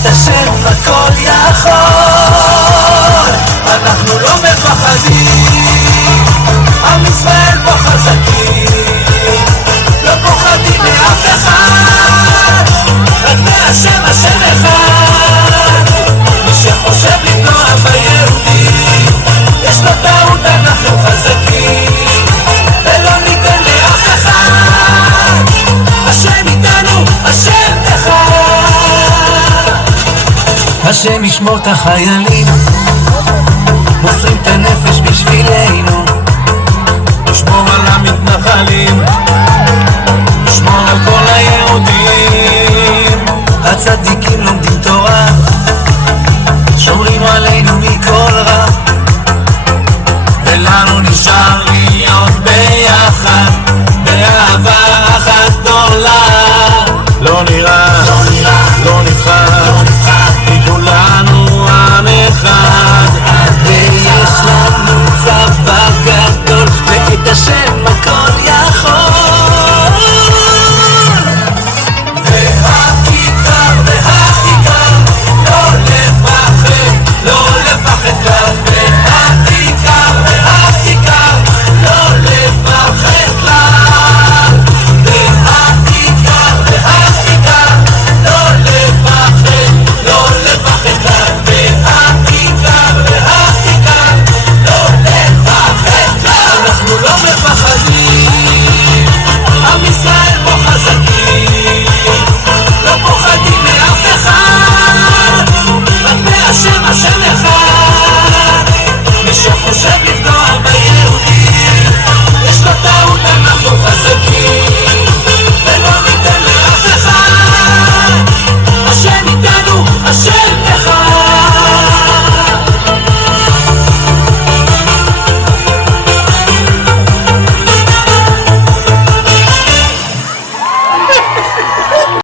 את השם הכל יכול. אנחנו לא מפחדים, עם ישראל פה חזקים, לא פוחדים מאף אחד, רק מהשם השם אחד. מי שחושב לפגוע ביהודים יש לו טעות, אנחנו חזקים ולא ניתן לאף אחד. השם איתנו, השם אחד. השם ישמור את החיילים, מוסרים את הנפש בשבילנו, לשמור על המתנחלים, לשמור על כל היהודים. הצדיקים לומדים תורה, שומרים עלינו מכל רע, ולנו נשאר להיות ביחד באהבה אחת גדולה. לא נראה, לא נפחד, תדעו לנו עם אחד, ויש לנו צבא גדול ואת השם הכל יכול. והעיקר, והעיקר, לא לפחד, לא לפחד כלל. והעיקר, והעיקר, לא לפחד כלל. והעיקר, והעיקר, לא לפחד, לא לפחד כלל. והעיקר, והעיקר, לא לפחד כלל. אנחנו לא מפחדים, עם ישראל פה חזקים, לא פוחדים מאף אחד, רק מהשם השם אחד. מי שחושב לפגוע